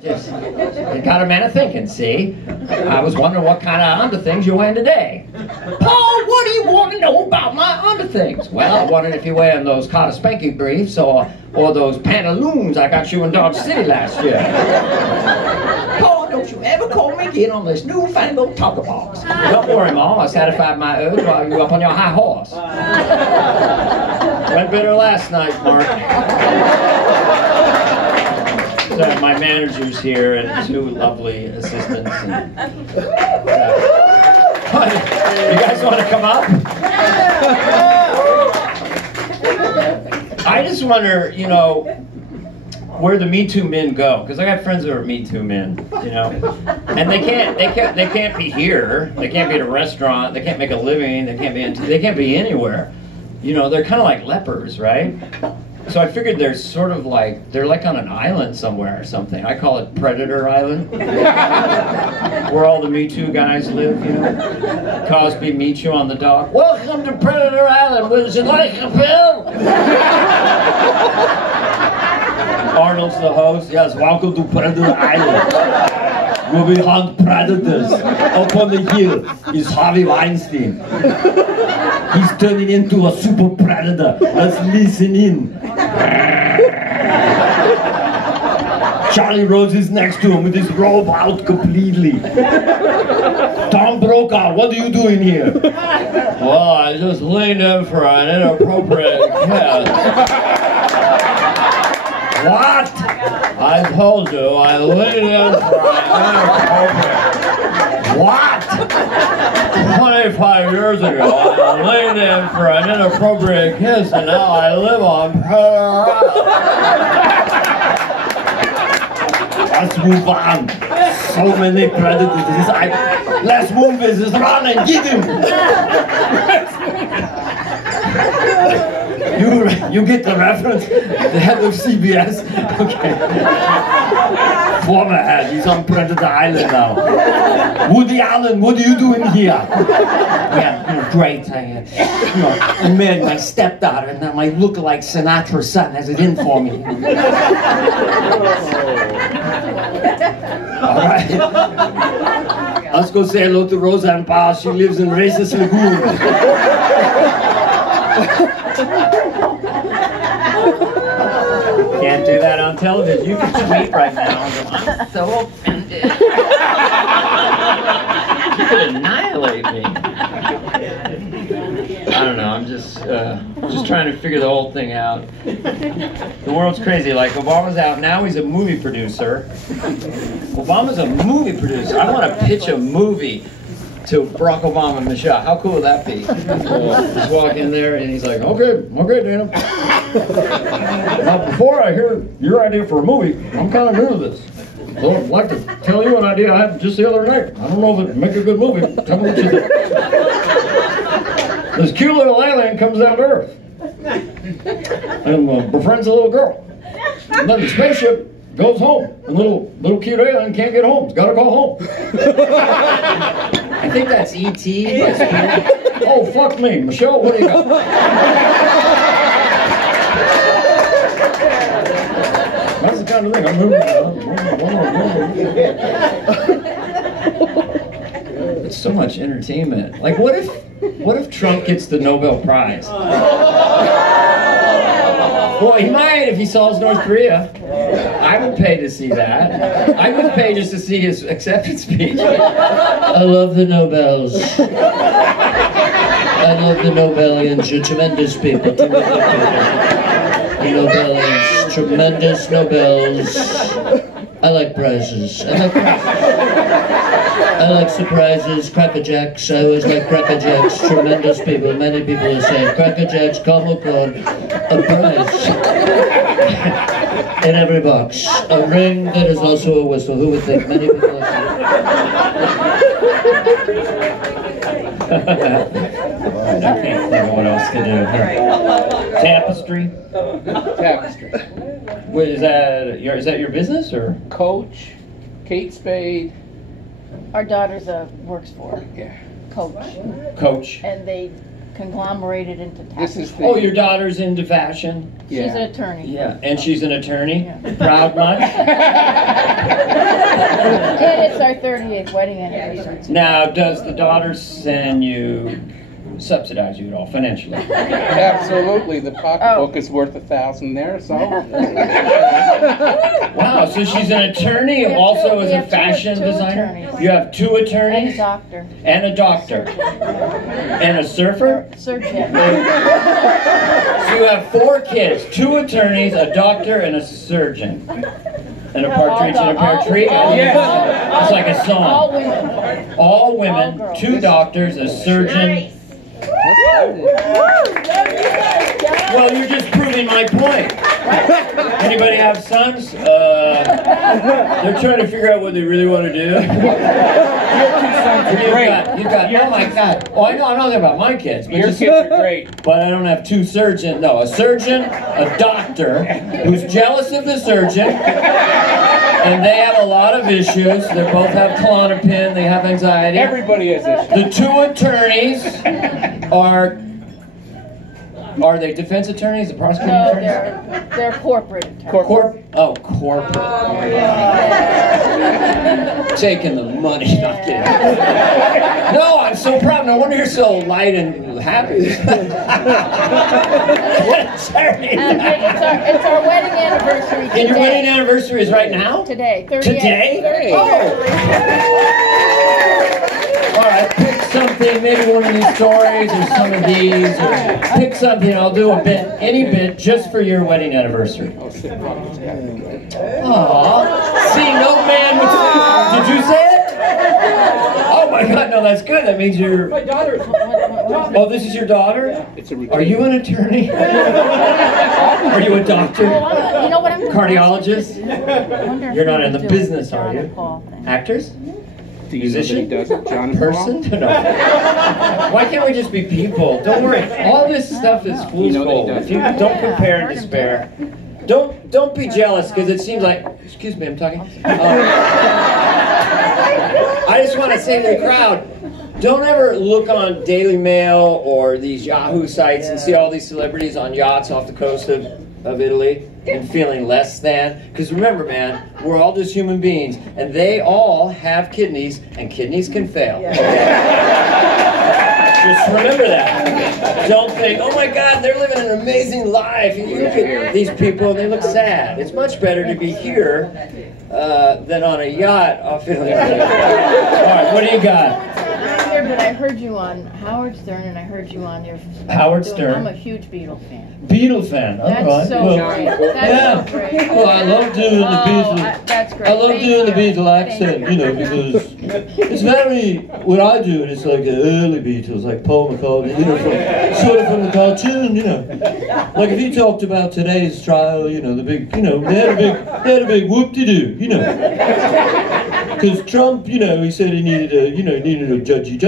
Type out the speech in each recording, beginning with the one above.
It got a man a thinking, see? I was wondering what kind of underthings you're wearing today. Paul, what do you want to know about my underthings? Well, I wondered if you're wearing those Carter Spanky briefs or those pantaloons I got you in Dodge City last year. Paul, don't you ever call me again on this newfangled talker box. Don't worry, Mom, I satisfied my urge while you were up on your high horse. Went better last night, Mark. So my manager's here and two lovely assistants. And, you guys want to come up? I just wonder, you know, where the Me Too men go, because I got friends that are Me Too men, you know, and they can't be here, they can't be at a restaurant, they can't make a living, they can't be anywhere, you know, they're kind of like lepers, right? So I figured they're sort of like, they're like on an island somewhere or something. I call it Predator Island. Where all the Me Too guys live, you know. Cosby meets you on the dock. Welcome to Predator Island. Would you like a pill? Arnold's the host. Yes, welcome to Predator Island. Where we hunt predators. Up on the hill is Harvey Weinstein. He's turning into a super predator. Let's listen in. Charlie Rose is next to him with his robe out completely. Tom Brokaw, what are you doing here? Well, I just leaned in for an inappropriate kiss. What? I told you, I leaned in for an inappropriate... What? 25 years ago, I leaned in for an inappropriate kiss, and now I live on Predator Island. Let's move on. So many predators. Let's move this. Just run and get him. You get the reference? The head of CBS? Okay. Former head, he's on Predator Island now. Woody Allen, what are you doing here? Yeah, great. I married my stepdaughter, and now my look-alike Sinatra's son has it in for me. All right. Let's go say hello to Roseanne Barr. She lives in Racist Lagoon. Can't do that on television. You can tweet right now. I'm so offended. You could annihilate me. I don't know. I'm just trying to figure the whole thing out. The world's crazy. Like, Obama's out now. He's a movie producer. Obama's a movie producer. I want to pitch a movie to Barack Obama and Michelle. How cool would that be? Just walk in there and he's like, okay, Dana. Now, before I hear your idea for a movie, I'm kind of new to this. So I'd like to tell you an idea I had just the other night. I don't know if it'd make a good movie. Tell me what you think. This cute little alien comes down to Earth and befriends a little girl. And then the spaceship goes home, and little cute alien can't get home. It's got to go home. I think that's E.T. Oh, fuck me. Michelle, what do you got? That's the kind of thing I'm moving. It's so much entertainment. Like, what if Trump gets the Nobel Prize? Well, he might if he solves North Korea. I would pay to see that. I would pay just to see his acceptance speech. I love the Nobels. I love the Nobelians. You're tremendous people. The Nobelians. Tremendous Nobels. I like prizes. I like surprises, Cracker Jacks. I always like Cracker Jacks. Tremendous people. Many people are saying Cracker Jacks, caramel corn, a prize in every box. A ring that is also a whistle. Who would think? Many people are saying. I can't think of what else to do here. Tapestry. What, is that your business or? Coach, Kate Spade. Our daughter's works for Coach. And they conglomerated into tapestry. Oh, your daughter's into fashion? She's an attorney. Yeah, and she's an attorney? Yeah. Proud much? our 38th wedding anniversary. Now, does the daughter send you, subsidize you at all financially? Absolutely. The pocketbook is worth $1,000 there, so. Wow, so she's an attorney who also is a fashion designer? Attorneys. You have 2 attorneys? And a doctor. And a doctor. And a surfer? Surgeon. So you have 4 kids, 2 attorneys, a doctor, and a surgeon. And a partridge in a pear tree? It's like a song. All women. All women, 2 doctors, a surgeon. Well, you're just proving my point. Anybody have sons? They're trying to figure out what they really want to do. You've got, oh my God. Oh, I know that about my kids. Your kids are great. But I don't have 2 surgeons. No, a surgeon, a doctor, who's jealous of the surgeon. And they have a lot of issues. They both have Klonopin. They have anxiety. Everybody has issues. The 2 attorneys are they defense attorneys? The prosecuting attorneys? No, they're corporate attorneys. Corporate. Taking the money. Not kidding. No, I'm so proud. No wonder you're so light and happy. It's our wedding anniversary today. And your wedding anniversary is right now? Today. 38. Today? Oh! All right, pick something, maybe one of these stories or some of these. Or pick something, I'll do a bit, any bit, just for your wedding anniversary. Aww. See, no man would say, did you say it? Oh my God, no, that's good. That means you're... My daughter. Oh, this is your daughter? Are you an attorney? Are you a doctor? You know what I'm Cardiologist? You're not in the business, are you? Actors? Musician? Does it? John Person? No. Why can't we just be people? Don't worry. All this stuff is fool's gold. Don't compare and despair. Don't be jealous, because it seems like... Excuse me, I'm talking. I just want to say to the crowd, don't ever look on Daily Mail or these Yahoo sites and see all these celebrities on yachts off the coast of Italy and feeling less than. Because remember, man, we're all just human beings, and they all have kidneys, and kidneys can fail. Just remember that. Don't think, oh my God, they're living an amazing life. You look at these people and they look sad. It's much better to be here than on a yacht off Italy. All right, what do you got? But I heard you on Howard Stern, and I heard you on your... Howard Stern. I'm a huge Beatle fan. Beatle fan, all right. That's so great. That's so great. Well, I love doing the Beatles. That's great. I love doing the Beatle accent, you know, because it's very, when I do it, it's like the early Beatles, like Paul McCartney, you know, sort of from the cartoon, you know. Like if you talked about today's trial, you know, the big, you know, they had a big whoop-de-doo, you know. Because Trump, you know, he said he needed a, you know, judgy.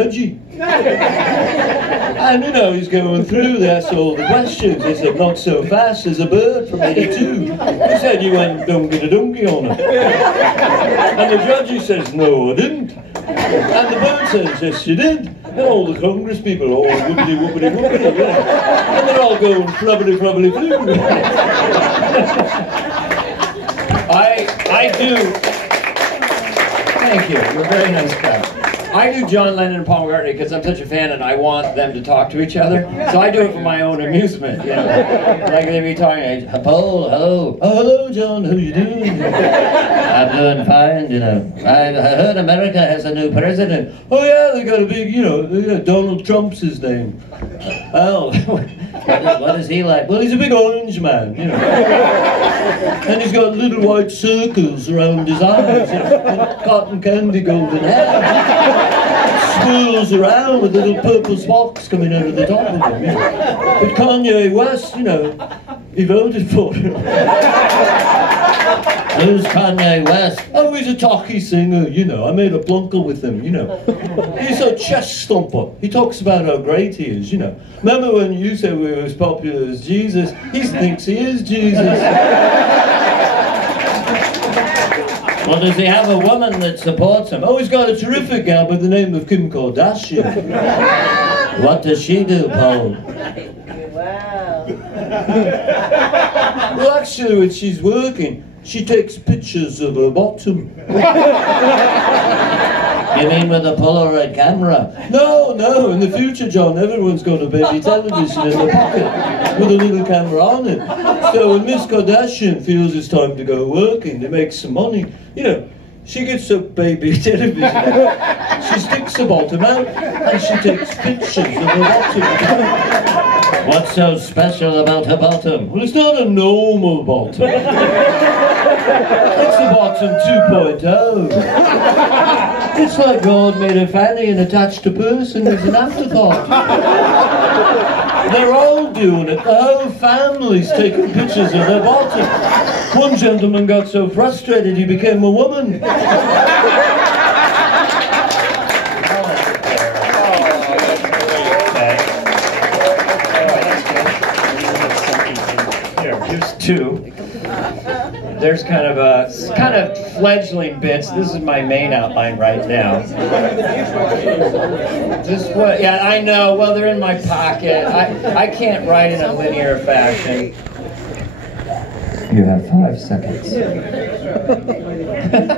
And, you know, he's going through, that's all the questions. He said, not so fast as a bird from 82. He said, you went donkey on her. And the judge says, no, I didn't. And the bird says, yes, you did. And all the Congress people are all whoopity, whoopity, whoopity, you know. And they're all going flubbity, flubbity, floo. I do. Thank you. You're a very nice guy. I do John Lennon and Paul McCartney because I'm such a fan and I want them to talk to each other. So I do it for my own amusement, you know. Like they be talking, Paul, hello. Oh, hello, John, how you doing? I'm doing fine, you know. I heard America has a new president. Oh, yeah, they got a big, you know, Donald Trump's his name. Oh, what is he like? Well, he's a big orange man, you know. And he's got little white circles around his eyes, you know, and cotton candy golden hair. Swirls around with little purple spots coming out of the top of them, you know. But Kanye West, you know, he voted for him. Who's Kanye West? Oh, he's a talkie singer, you know. I made a plunker with him, you know. He's a chest stomper. He talks about how great he is, you know. Remember when you said we were as popular as Jesus? He thinks he is Jesus. Well, does he have a woman that supports him? Oh, he's got a terrific gal by the name of Kim Kardashian. What does she do, Paul? Wow. Well, actually, when she's working, She takes pictures of her bottom. You mean with a Polaroid camera? No, in the future, John, everyone's got a baby television in their pocket with a little camera on it. So when Miss Kardashian feels it's time to go working to make some money, you know, she gets a baby television out, she sticks the bottom out, and she takes pictures of the bottom. What's so special about her bottom? Well, it's not a normal bottom. It's a bottom 2.0. It's like God made a fanny and attached a person as an afterthought. They're all doing it. The whole family's taking pictures of their bottom. One gentleman got so frustrated he became a woman. Here's two. There's kind of fledgling bits. This is my main outline right now. Just what? Yeah, I know. Well, they're in my pocket. I can't write in a linear fashion. You have 5 seconds.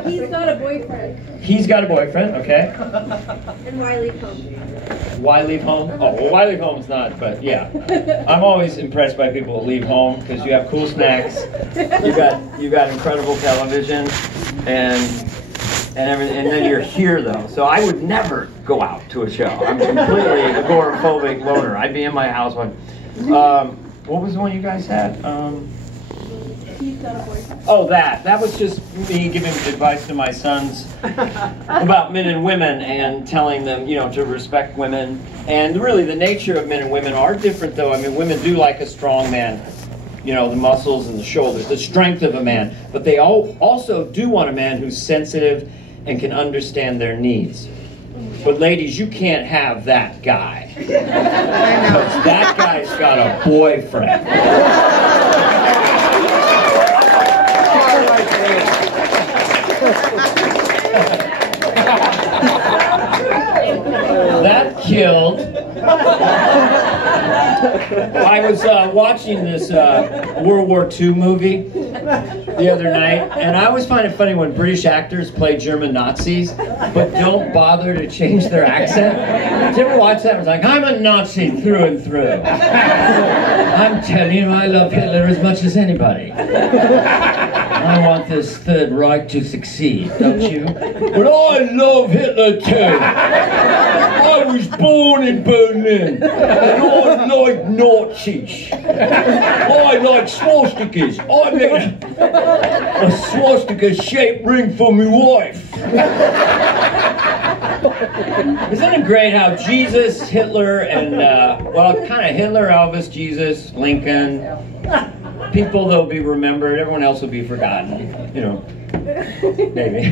He's got a boyfriend. He's got a boyfriend, okay. And why leave home? Why leave home? Oh, well, why leave home's not, but yeah. I'm always impressed by people that leave home because you have cool snacks, you got incredible television, and everything, and then you're here though. So I would never go out to a show. I'm completely agoraphobic loner. I'd be in my house when. What was the one you guys had? He's got a boyfriend. Oh, that was just me giving advice to my sons about men and women and telling them, you know, to respect women. And really the nature of men and women are different though. I mean, women do like a strong man, you know, the muscles and the shoulders, the strength of a man. But they also do want a man who's sensitive and can understand their needs. But ladies, you can't have that guy. Because that guy's got a boyfriend. That killed. I was watching this World War II movie the other night, and I always find it funny when British actors play German Nazis, but don't bother to change their accent. Did you ever watch that? I was like, I'm a Nazi through and through. I'm telling you, I love Hitler as much as anybody. I want this Third Reich to succeed, don't you? But I love Hitler too. I was born in Berlin, and I like Nazis. I like swastikas. I made a swastika-shaped ring for my wife. Isn't it great how Jesus, Hitler, and, well, kind of Hitler, Elvis, Jesus, Lincoln, people they'll be remembered, everyone else will be forgotten, you know, maybe.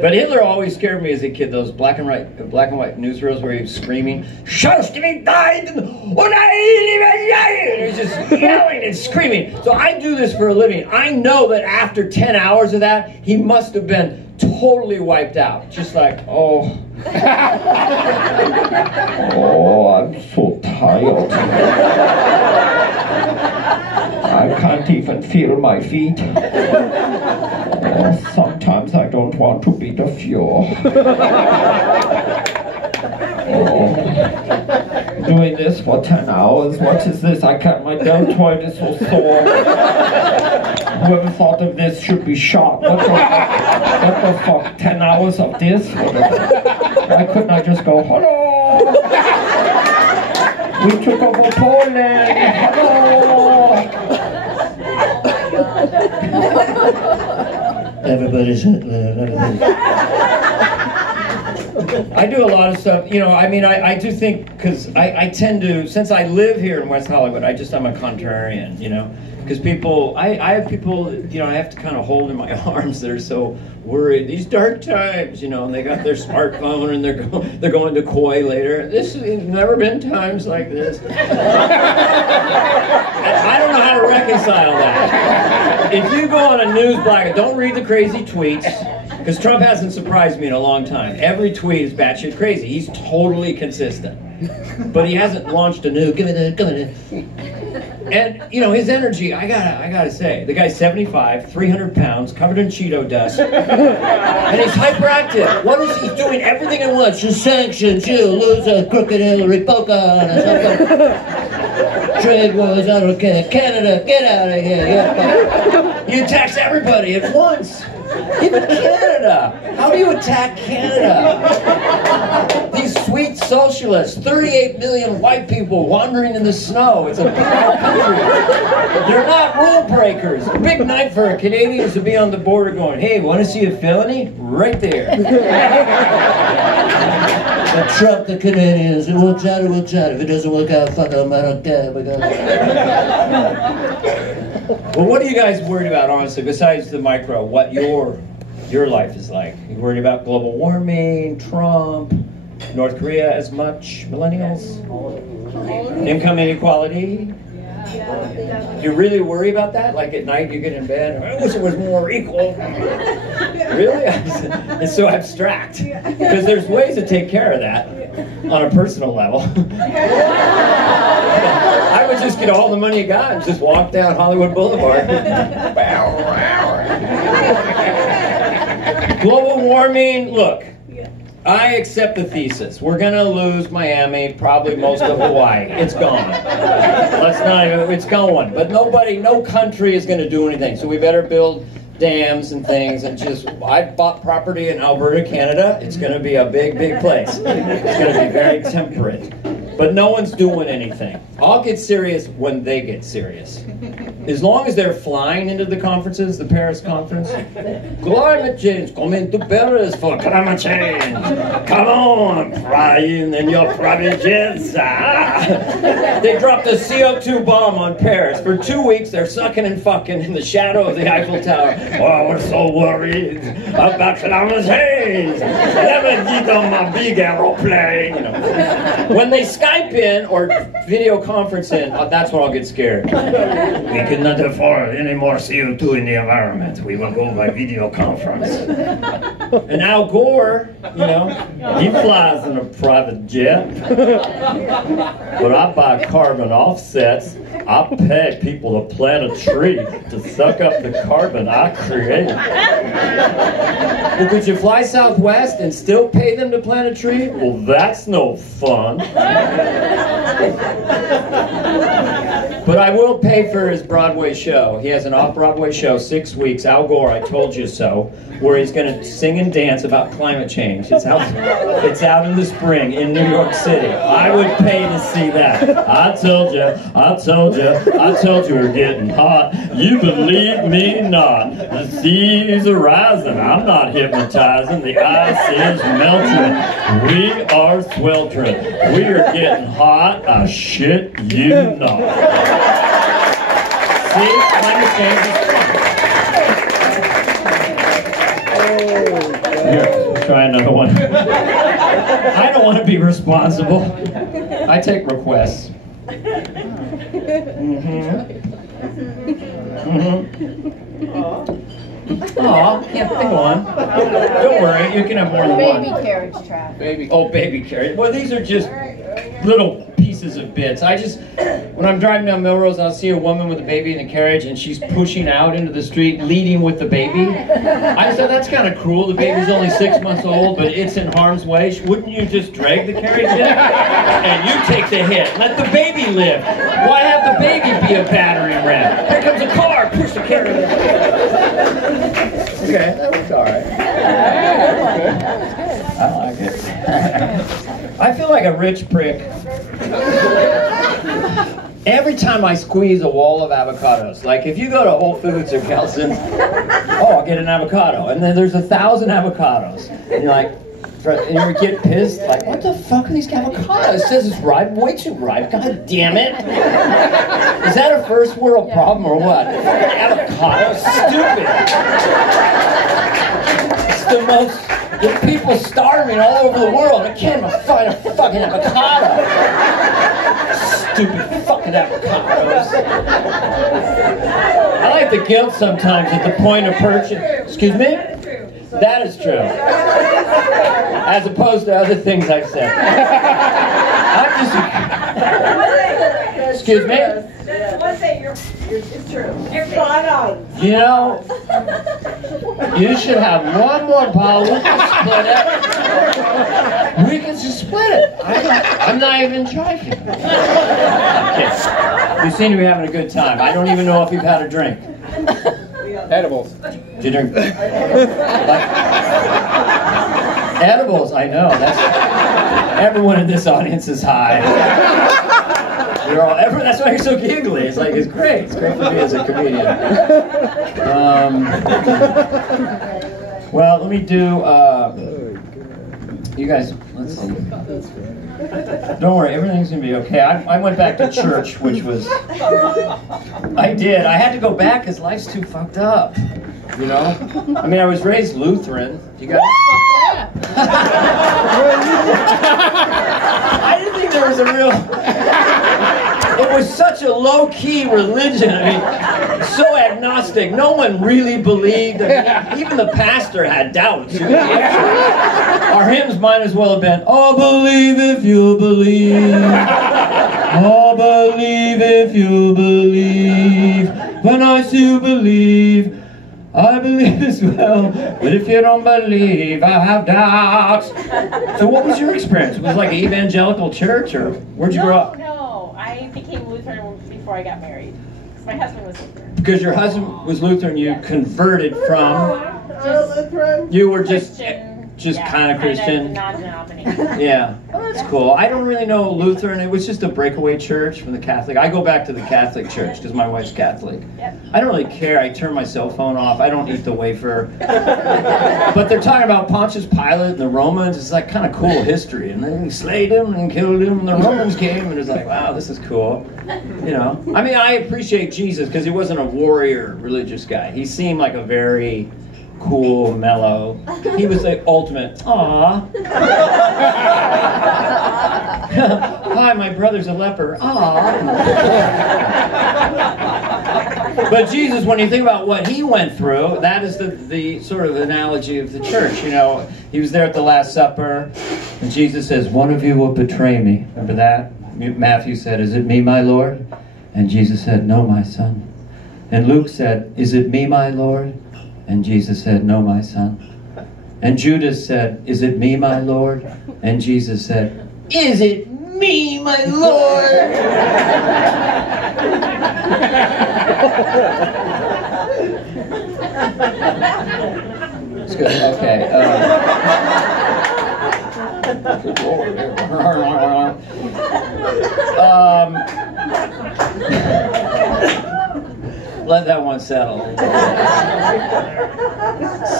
But Hitler always scared me as a kid, those black and white newsreels where he was screaming, "Shostigen died!" And he was just yelling and screaming. So I do this for a living. I know that after 10 hours of that, he must have been totally wiped out. Just like, oh, I'm so tired. I can't even feel my feet. Sometimes I don't want to beat the floor. Doing this for 10 hours? What is this? My deltoid is so sore. Whoever thought of this should be shot. What the fuck? 10 hours of this? Why couldn't I just go, hello? We took over Poland. Hello. Everybody's Hitler. I do a lot of stuff, you know, I mean, I do think, because I tend to, since I live here in West Hollywood, I'm a contrarian, you know, because people, I have people, you know, I have to kind of hold in my arms that are so worried, these dark times, you know, and they got their smartphone and they're going to Koi later. This has never been times like this. I don't know how to reconcile that. If you go on a news blog, don't read the crazy tweets, because Trump hasn't surprised me in a long time. Every tweet is batshit crazy. He's totally consistent. But he hasn't launched a new, And you know his energy. I gotta say, the guy's 75, 300 pounds, covered in Cheeto dust, and he's hyperactive. What is he doing? Everything at once. You sanctions, you loser, crooked Hillary, poker, trade wars. I don't care. Canada, get out of here. Yeah. You tax everybody at once. Even Canada. How do you attack Canada? These sweet socialists, 38 million white people wandering in the snow. It's a beautiful country. They're not rule breakers. Big night for Canadians to be on the border going, hey, want to see a felony? Right there. But Trump, the Canadians, we'll chat. If it doesn't work out, fuck them, I don't care. Well, what are you guys worried about, honestly, besides the micro, what your life is like? You worried about global warming, Trump, North Korea as much, millennials, income inequality? You really worry about that? Like at night you get in bed, I wish it was more equal. Really? It's so abstract. Because there's ways to take care of that on a personal level. I would just get all the money you got and just walk down Hollywood Boulevard. Global warming, look. I accept the thesis. We're gonna lose Miami, probably most of Hawaii. It's gone. Let's not even, it's gone. But no country is gonna do anything. So we better build dams and things and just, I bought property in Alberta, Canada. It's gonna be a big, big place. It's gonna be very temperate. But no one's doing anything. I'll get serious when they get serious. As long as they're flying into the conferences, the Paris conference, climate change, come into Paris for climate change. Come on, flying in your private jets. They dropped a CO2 bomb on Paris. For 2 weeks, they're sucking and fucking in the shadow of the Eiffel Tower. Oh, we're so worried about climate change. Let me get on my big aeroplane. You know. When they Skype in or video conference in, that's when I'll get scared. We cannot afford any more CO2 in the environment. We will go by video conference. And Al Gore, you know, he flies in a private jet. But I buy carbon offsets. I pay people to plant a tree to suck up the carbon I create. Well, could you fly Southwest and still pay them to plant a tree? Well, that's no fun. But I will pay for his Broadway show. He has an off-Broadway show, 6 weeks, Al Gore, I Told You So, where he's going to sing and dance about climate change. It's out in the spring in New York City. I would pay to see that. I told you we're getting hot. You believe me not. The seas are rising. I'm not hypnotizing. The ice is melting. We are sweltering. We are getting hot. I shit you not. See, climate change is fun. Here, try another one. I don't want to be responsible. I take requests. Aw, can't pick one. Don't worry, you can have more than one. Baby carriage trap. Baby carriage. Well, these are just little pieces of bits. When I'm driving down Melrose, I'll see a woman with a baby in a carriage and she's pushing out into the street, leading with the baby. I said, that's kind of cruel. The baby's only 6 months old, but it's in harm's way. Wouldn't you just drag the carriage in? And you take the hit. Let the baby live. Why have the baby be a battering ram? Here comes a car. Push the carriage. Okay, that was all right. I like it. I feel like a rich prick. Every time I squeeze a wall of avocados, like if you go to Whole Foods or Gelson's, oh, I'll get an avocado, and then there's 1,000 avocados, and you're like, and you get pissed, like, what the fuck are these avocados? It says it's ripe, way too ripe, god damn it. Is that a first world problem or what? Avocado, stupid. It's the most, there's people starving all over the world, they can't even find a fucking avocado. Stupid fucking avocados. I like the guilt sometimes at the point of purchase. Excuse me? That is true. As opposed to other things I've said. I'm just... Excuse me? One thing It's true. You know, you should have one more bottle. We can split it. We can just split it. I'm not even joking. Okay. You seem to be having a good time. I don't even know if you've had a drink. Edibles. Did you drink? Edibles, I know. Everyone in this audience is high. That's why you're so giggly. It's like, it's great. It's great for me as a comedian. Well, let me do, you guys, let's see. Don't worry, everything's going to be okay. I went back to church, which was, I did. I had to go back because life's too fucked up. You know? I mean, I was raised Lutheran. You guys? I didn't think there was a real... It was such a low-key religion. I mean, so agnostic. No one really believed. I mean, even the pastor had doubts. Our hymns might as well have been, oh, believe if you believe. Oh, believe if you believe. When I still believe, I believe as well, but if you don't believe, I have doubts. So what was your experience? Was it like an evangelical church, or where'd you grow up? No, I became Lutheran before I got married. My husband was Lutheran. Because your husband was Lutheran, you converted from... You were just kind of Christian. Non-denominational. Yeah, well, that's cool. I don't really know Lutheran. It was just a breakaway church from the Catholic. I go back to the Catholic church because my wife's Catholic. Yep. I don't really care. I turn my cell phone off. I don't eat the wafer. But they're talking about Pontius Pilate and the Romans. It's like kind of cool history. And then he slayed him and killed him, and the Romans came, and it's like, wow, this is cool. You know, I mean, I appreciate Jesus because he wasn't a warrior religious guy. He seemed like a very cool, mellow. He was the ultimate, aww. Hi, my brother's a leper. Aww. But Jesus, when you think about what he went through, that is the sort of analogy of the church. You know, he was there at the Last Supper, and Jesus says, one of you will betray me. Remember that? Matthew said, is it me, my Lord? And Jesus said, no, my son. And Luke said, is it me, my Lord? And Jesus said, no, my son. And Judas said, is it me, my Lord? And Jesus said, is it me, my Lord? It's good, okay. Let that one settle.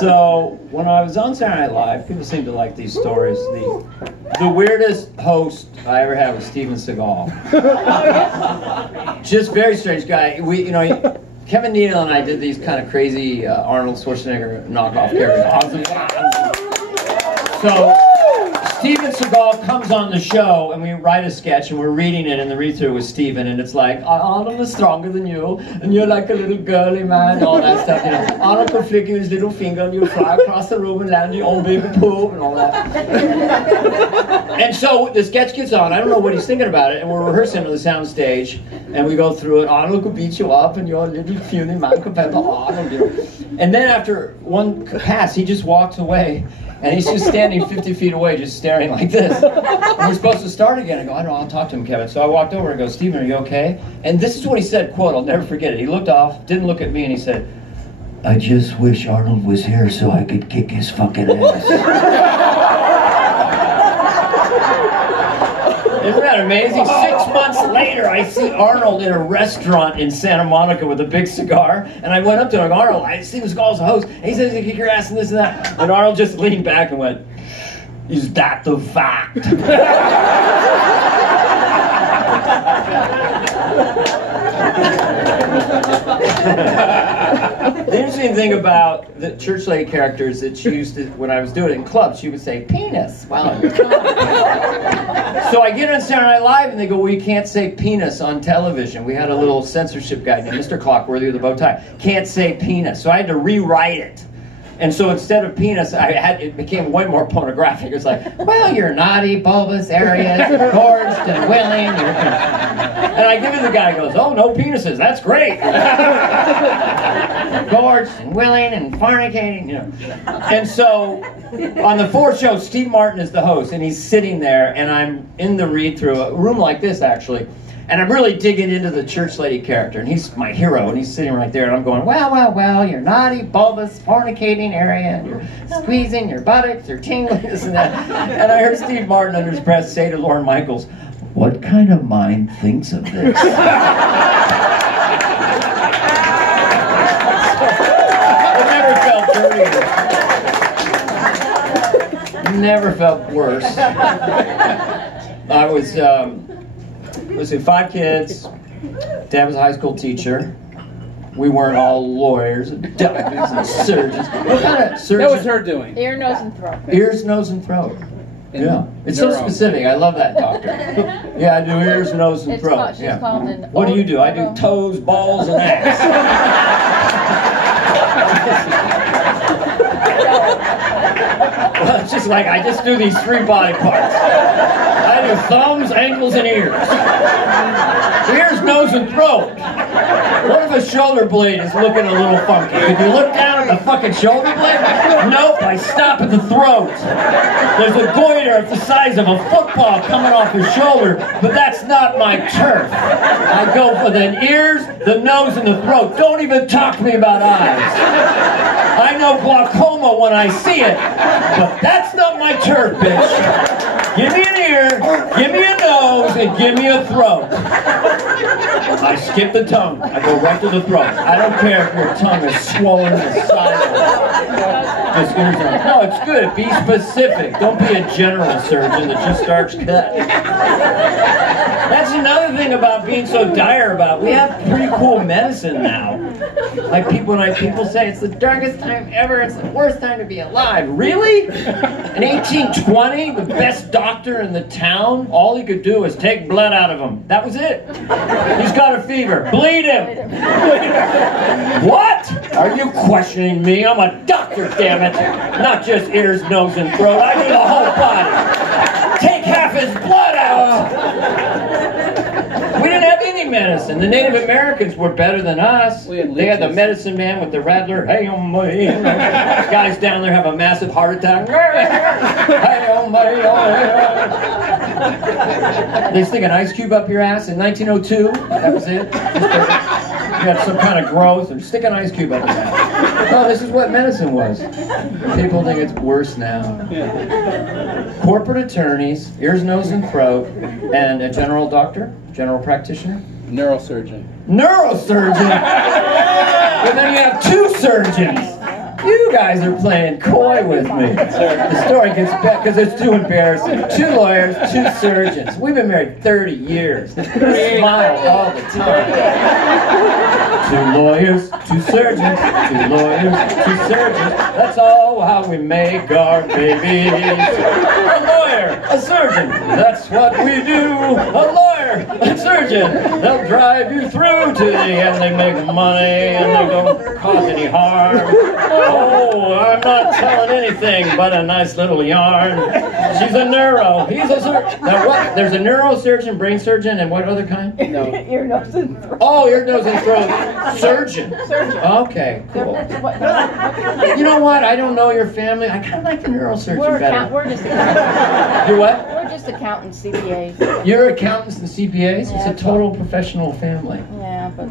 So, when I was on Saturday Night Live, people seem to like these stories. The weirdest host I ever had was Steven Seagal. Just very strange guy. Kevin Neal and I did these kind of crazy Arnold Schwarzenegger knockoff characters. So, Steven Seagal comes on the show, and we write a sketch, and we're reading it in the read-through with Steven, and it's like, Arnold is stronger than you, and you're like a little girly man, all that stuff, you know. Arnold could flick you his little finger, and you fly across the room and land your own baby poop, and all that. And so the sketch gets on. I don't know what he's thinking about it, and we're rehearsing on the sound stage, and we go through it. Arnold could beat you up, and you're a little puny man compared to Arnold, you know. And then after one pass, he just walks away. And he's just standing 50 feet away, just staring like this. And we're supposed to start again. I go, I don't know, I'll talk to him, Kevin. So I walked over and go, Steven, are you okay? And this is what he said, quote, I'll never forget it. He looked off, didn't look at me, and he said, I just wish Arnold was here so I could kick his fucking ass. Isn't that amazing? 6 months later, I see Arnold in a restaurant in Santa Monica with a big cigar, and I went up to him, Arnold, I see this guy's a host, and he says he'll kick your ass and this and that. And Arnold just leaned back and went, is that the fact? The interesting thing about the church lady characters that she used to, when I was doing it in clubs, she would say, penis. Wow. So I get on Saturday Night Live and they go, well, you can't say penis on television. We had a little censorship guy named Mr. Clockworthy with a bow tie. Can't say penis. So I had to rewrite it. And so instead of penis, it became way more pornographic. It's like, well, your naughty, bulbous areas, gorged and willing. And I give it to the guy, goes, oh, no penises, that's great. Gorged and willing and fornicating, you know. And so on the 4 show, Steve Martin is the host, and he's sitting there, and I'm in the read-through, a room like this, actually. And I'm really digging into the church lady character, and he's my hero, and he's sitting right there, and I'm going, well, your naughty, bulbous, fornicating area, and you're squeezing your buttocks, you're tingling, this and that. And I heard Steve Martin under his breath say to Lorne Michaels, what kind of mind thinks of this? I never felt dirtier. Never felt worse. I was... let's see, 5 kids. Dad was a high school teacher. We weren't all lawyers and doctors and surgeons. What kind of surgeon? That was her doing. Ear, nose, and throat. Ears, nose, and throat. And yeah, it's so specific. I love that, doctor. Yeah, I do ears, nose, and throat. She's called an What do you do? I do toes, balls, and ass. Well, it's just like I just do these 3 body parts. I do thumbs, ankles, and ears. Ears, nose, and throat. What if a shoulder blade is looking a little funky? Could you look down at the fucking shoulder blade? Nope, I stop at the throat. There's a goiter of the size of a football coming off your shoulder, but that's not my turf. I go for the ears, the nose, and the throat. Don't even talk to me about eyes. I know glaucoma when I see it, but that's not my turf, bitch. Give me an ear, give me a nose, and give me a throat. I skip the tongue. I go right to the throat. I don't care if your tongue is swollen the size of just your tongue. No, it's good. Be specific. Don't be a general surgeon that just starts cutting. That's another thing about being so dire about. We have pretty cool medicine now. Like people say it's the darkest time ever. It's the worst time to be alive. Really? In 1820, the best doctor in the town, all he could do was take blood out of him. That was it. He's got a fever. Bleed him. What? Are you questioning me? I'm a doctor, damn it. Not just ears, nose, and throat. I do the whole body. Take half his blood out. We didn't have any medicine. The Native Americans were better than us. They had the medicine man with the rattler. Hey, oh my. Guys down there have a massive heart attack. Hey, oh my. They stick an ice cube up your ass in 1902. That was it. You had some kind of growth, and stick an ice cube up your ass. No, this is what medicine was. People think it's worse now. Corporate attorneys, ears, nose, and throat, and a general doctor, general practitioner. Neurosurgeon. Neurosurgeon? But then you have 2 surgeons. You guys are playing coy with me. The story gets better because it's too embarrassing. 2 lawyers, 2 surgeons. We've been married 30 years. We smile all the time. 2 lawyers, 2 surgeons. 2 lawyers, 2 surgeons. That's all how we make our babies. A lawyer, a surgeon. That's what we do. A lawyer, a surgeon. They'll drive you through to the end. They make money and they don't cause any harm. Oh, I'm not telling anything but a nice little yarn. She's a neuro. He's a surgeon. Now what? There's a neurosurgeon, brain surgeon, and what other kind? No. Ear, nose, and throat. Oh, ear, nose, and throat. Surgeon. Okay, cool. You know what? I don't know your family. I kind of like the neurosurgeon better. We're just accountants. You're what? We're just accountants, CPAs. You're accountants and CPAs? Yeah, It's a total professional family. Yeah, but...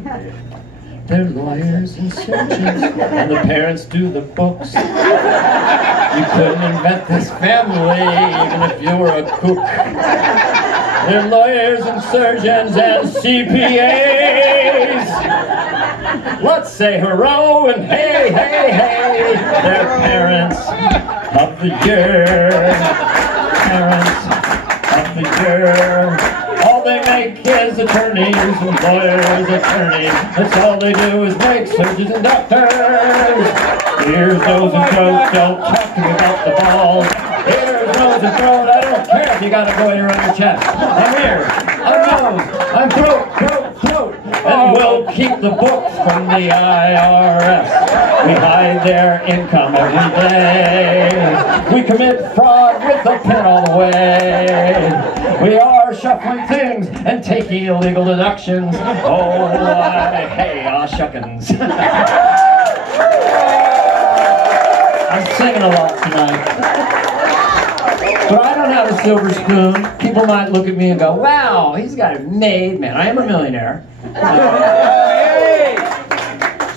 They're lawyers and surgeons, and the parents do the books. You couldn't invent this family, even if you were a cook. They're lawyers and surgeons and CPAs. Let's say hurrah and hey, hey, hey. They're parents of the year. Parents of the year. All they make is attorneys and lawyers, attorneys. That's all they do is make surgeons and doctors. Ears, nose, and throat. Don't talk to me about the balls. Ears, nose, and throat. I don't care if you got a goiter on your chest. I'm ears. I'm nose. I'm throat, throat, throat. And we'll keep the books from the IRS. We hide their income every day. We commit fraud with a pen all the way. We are shuffling things and taking illegal deductions. Oh, hey, shuckins. I'm singing a lot tonight. But I don't have a silver spoon. People might look at me and go, wow, he's got it made, man. I am a millionaire.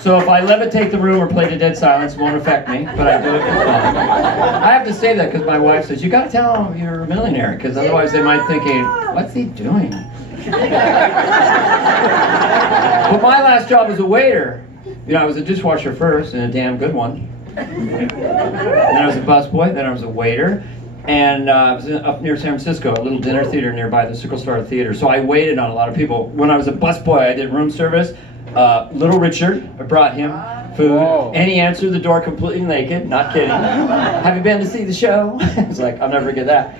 So if I levitate the room or play to dead silence, it won't affect me, but I do it for fun. I have to say that because my wife says, you got to tell him you're a millionaire, because otherwise they might think, what's he doing? But my last job as a waiter, you know, I was a dishwasher first, and a damn good one. Then I was a busboy, then I was a waiter. And I was up near San Francisco, a little dinner theater nearby, the Circle Star Theater. So I waited on a lot of people. When I was a busboy, I did room service. Little Richard, I brought him food. Whoa. And he answered the door completely naked, not kidding. Have you been to see the show? I was like, I'll never forget that.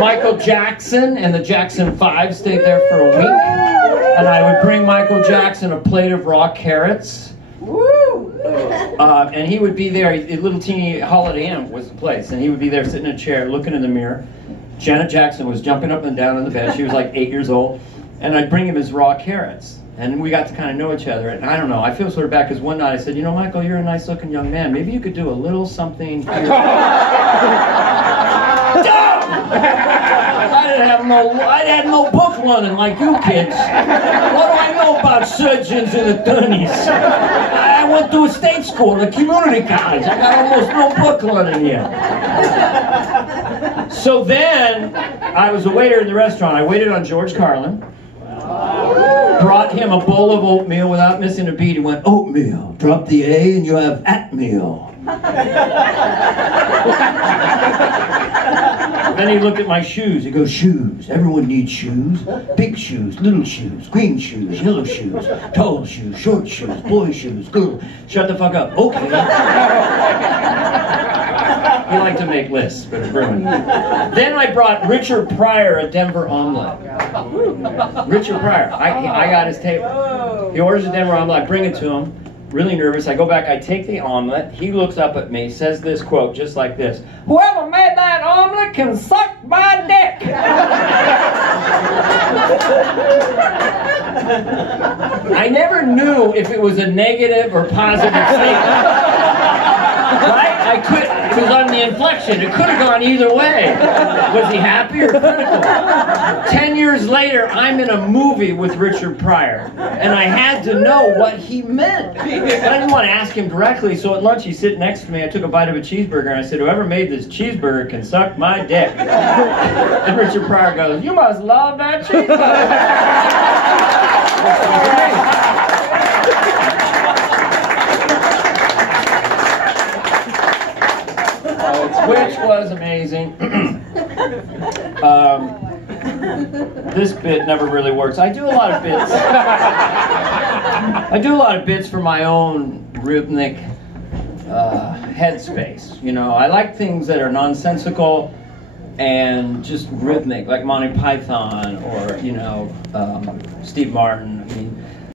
Michael Jackson and the Jackson 5 stayed there for a week. And I would bring Michael Jackson a plate of raw carrots. And he would be there, a little teeny Holiday Inn was the place, and he would be there sitting in a chair looking in the mirror. Janet Jackson was jumping up and down on the bed. She was like 8 years old. And I'd bring him his raw carrots. And we got to kind of know each other. And I don't know, I feel sort of bad because one night I said, you know, Michael, you're a nice looking young man. Maybe you could do a little something here. I had no book learning like you kids. What do I know about surgeons and attorneys? I went to a state school, a community college. I got almost no book learning here. So then, I was a waiter in the restaurant. I waited on George Carlin. Brought him a bowl of oatmeal without missing a beat. He went, oatmeal. Drop the A and you have atmeal. Then he looked at my shoes. He goes, shoes. Everyone needs shoes. Big shoes, little shoes, green shoes, yellow shoes, tall shoes, short shoes, boy shoes, girl. Shut the fuck up. Okay. He liked to make lists, but it ruined. Then I brought Richard Pryor a Denver omelet. Richard Pryor. I got his table. He orders a Denver omelet. I bring it to him. Really nervous. I go back. I take the omelet. He looks up at me, says this quote just like this. Whoever made that omelet can suck my dick. I never knew if it was a negative or positive statement. Right? I could. It was on the inflection. It could have gone either way. Was he happy or critical? 10 years later, I'm in a movie with Richard Pryor, and I had to know what he meant. But I didn't want to ask him directly, so at lunch he sit next to me. I took a bite of a cheeseburger, and I said, whoever made this cheeseburger can suck my dick. And Richard Pryor goes, you must love that cheeseburger. Which was amazing. This bit never really works. I do a lot of bits. I do a lot of bits for my own rhythmic headspace. You know, I like things that are nonsensical and just rhythmic, like Monty Python or, you know, Steve Martin. I mean,